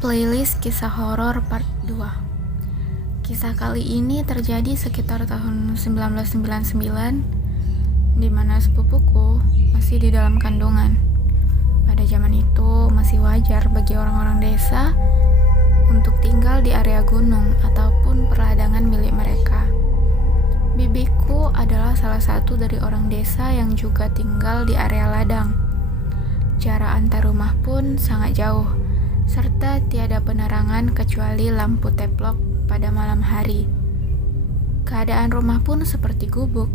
Playlist kisah horor part 2. Kisah kali ini terjadi sekitar tahun 1999, di mana sepupuku masih di dalam kandungan. Pada zaman itu masih wajar bagi orang-orang desa untuk tinggal di area gunung ataupun perladangan milik mereka. Bibiku adalah salah satu dari orang desa yang juga tinggal di area ladang. Jarak antar rumah pun sangat jauh, serta tiada penerangan kecuali lampu teplok pada malam hari. Keadaan rumah pun seperti gubuk,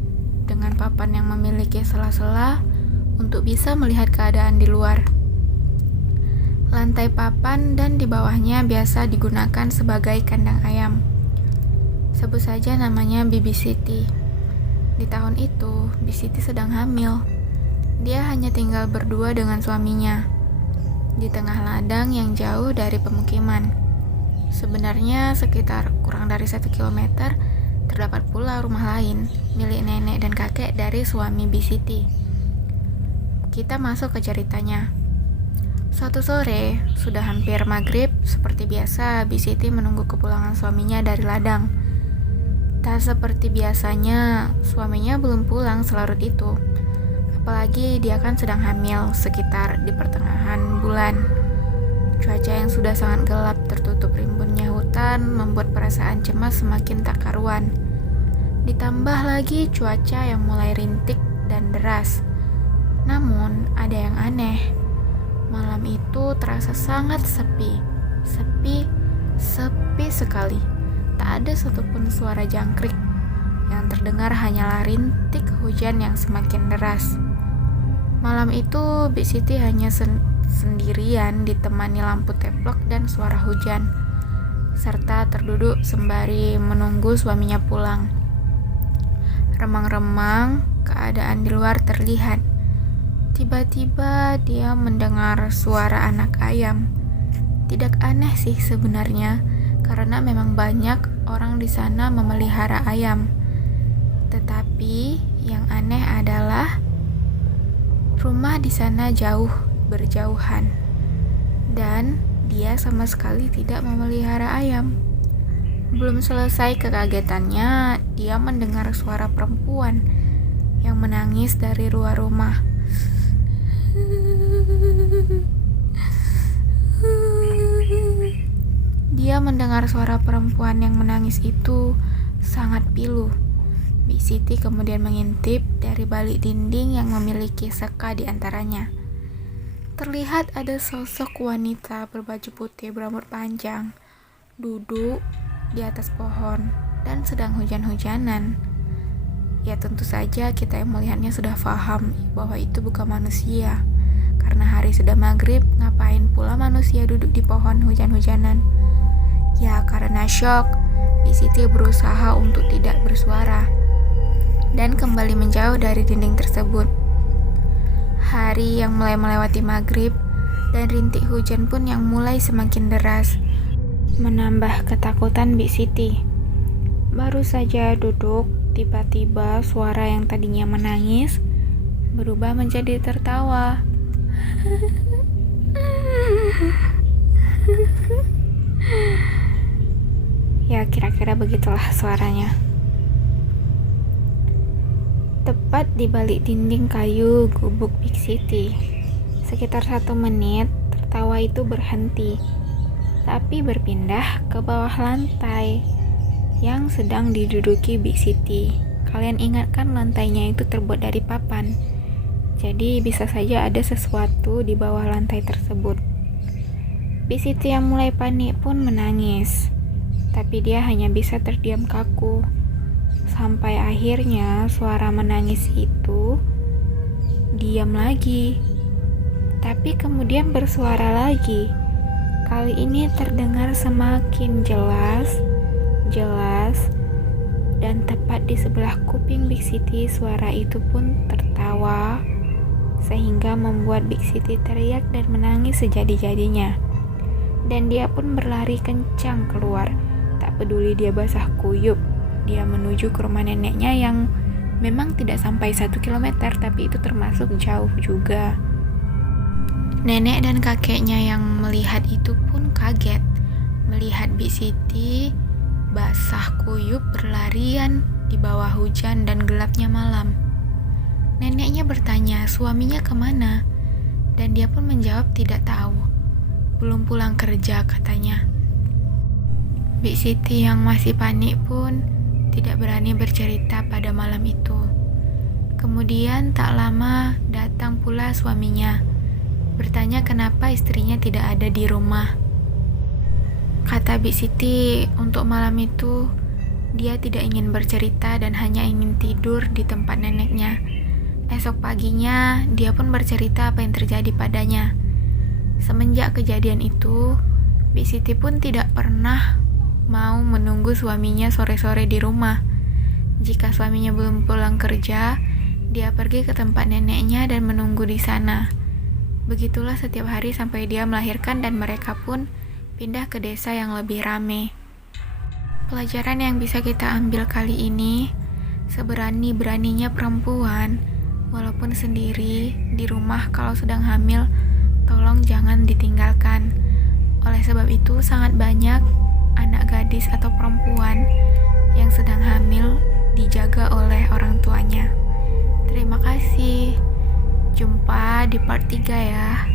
dengan papan yang memiliki sela-sela untuk bisa melihat keadaan di luar. Lantai papan dan di bawahnya biasa digunakan sebagai kandang ayam. Sebut saja namanya Bibi Siti. Di tahun itu, Bibi Siti sedang hamil. Dia hanya tinggal berdua dengan suaminya di tengah ladang yang jauh dari pemukiman. Sebenarnya sekitar kurang dari 1 kilometer terdapat pula rumah lain milik nenek dan kakek dari suami Bi Siti. Kita masuk ke ceritanya. Suatu sore, sudah hampir maghrib, seperti biasa Bi Siti menunggu kepulangan suaminya dari ladang. Tak seperti biasanya, suaminya belum pulang selarut itu. Apalagi dia kan sedang hamil sekitar di pertengahan bulan. Cuaca yang sudah sangat gelap tertutup rimbunnya hutan membuat perasaan cemas semakin tak karuan. Ditambah lagi cuaca yang mulai rintik dan deras. Namun ada yang aneh. Malam itu terasa sangat sepi. Sepi sekali. Tak ada satupun suara jangkrik. Yang terdengar hanyalah rintik hujan yang semakin deras. Malam itu, Bi Siti hanya sendirian ditemani lampu teplok dan suara hujan, serta terduduk sembari menunggu suaminya pulang. Remang-remang, keadaan di luar terlihat. Tiba-tiba dia mendengar suara anak ayam. Tidak aneh sih sebenarnya, karena memang banyak orang di sana memelihara ayam. Tetapi yang aneh adalah rumah di sana jauh berjauhan, dan dia sama sekali tidak memelihara ayam. Belum selesai kekagetannya, dia mendengar suara perempuan yang menangis dari luar rumah. Dia mendengar suara perempuan yang menangis itu sangat pilu. Bi Siti kemudian mengintip dari balik dinding yang memiliki seka di antaranya. Terlihat ada sosok wanita berbaju putih berambut panjang, duduk di atas pohon dan sedang hujan-hujanan. Ya tentu saja kita yang melihatnya sudah paham bahwa itu bukan manusia. Karena hari sudah maghrib, ngapain pula manusia duduk di pohon hujan-hujanan? Ya karena syok, Bi Siti berusaha untuk tidak bersuara dan kembali menjauh dari dinding tersebut. Hari yang mulai melewati maghrib dan rintik hujan pun yang mulai semakin deras menambah ketakutan Bi Siti. Baru saja duduk, tiba-tiba suara yang tadinya menangis berubah menjadi tertawa. Ya kira-kira begitulah suaranya. Tepat di balik dinding kayu gubuk Bi Siti. Sekitar 1 menit, tertawa itu berhenti, tapi berpindah ke bawah lantai yang sedang diduduki Bi Siti. Kalian ingat kan lantainya itu terbuat dari papan, jadi bisa saja ada sesuatu di bawah lantai tersebut. Bi Siti yang mulai panik pun menangis, tapi dia hanya bisa terdiam kaku. Sampai akhirnya suara menangis itu diam lagi, tapi kemudian bersuara lagi. Kali ini terdengar semakin jelas, dan tepat di sebelah kuping Bi Siti suara itu pun tertawa, sehingga membuat Bi Siti teriak dan menangis sejadi-jadinya. Dan dia pun berlari kencang keluar, tak peduli dia basah kuyup. Dia menuju ke rumah neneknya yang memang tidak sampai 1 kilometer, tapi itu termasuk jauh juga. Nenek dan kakeknya yang melihat itu pun kaget melihat Bik Siti basah kuyup berlarian di bawah hujan dan gelapnya malam. Neneknya bertanya suaminya kemana, dan dia pun menjawab tidak tahu. Belum pulang kerja katanya. Bik Siti yang masih panik pun tidak berani bercerita pada malam itu. Kemudian tak lama datang pula suaminya, bertanya kenapa istrinya tidak ada di rumah. Kata Bik Siti, untuk malam itu dia tidak ingin bercerita dan hanya ingin tidur di tempat neneknya. Esok paginya dia pun bercerita apa yang terjadi padanya. Semenjak kejadian itu, Bik Siti pun tidak pernah mau menunggu suaminya sore-sore di rumah. Jika suaminya belum pulang kerja, dia pergi ke tempat neneknya dan menunggu di sana. Begitulah setiap hari sampai dia melahirkan dan mereka pun pindah ke desa yang lebih ramai. Pelajaran yang bisa kita ambil kali ini, seberani-beraninya perempuan, walaupun sendiri di rumah kalau sedang hamil, tolong jangan ditinggalkan. Oleh sebab itu, sangat banyak anak gadis atau perempuan yang sedang hamil dijaga oleh orang tuanya. Terima kasih. Jumpa di part 3 ya.